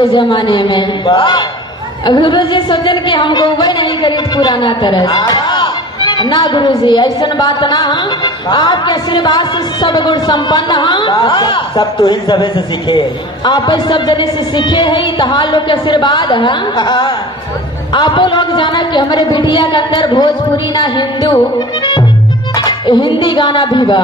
के जमाने में गुरुजी सोचन कि हमको वही नहीं करी पुराना तरह ना गुरुजी ऐसा बात ना। आपके आशीर्वाद से सब गुण संपन्न हाँ सब तो इन सबे से सीखे आप सब जने से सीखे है तहा लोग के आशीर्वाद है। आपो लोग जाना कि हमारे बिटिया के अंदर भोजपुरी ना हिंदी गाना भी बा।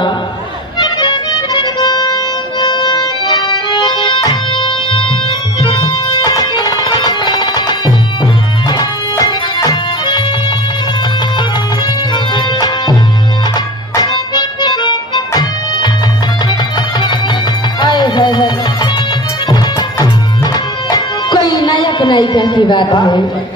कोई नायक नायिका की बात है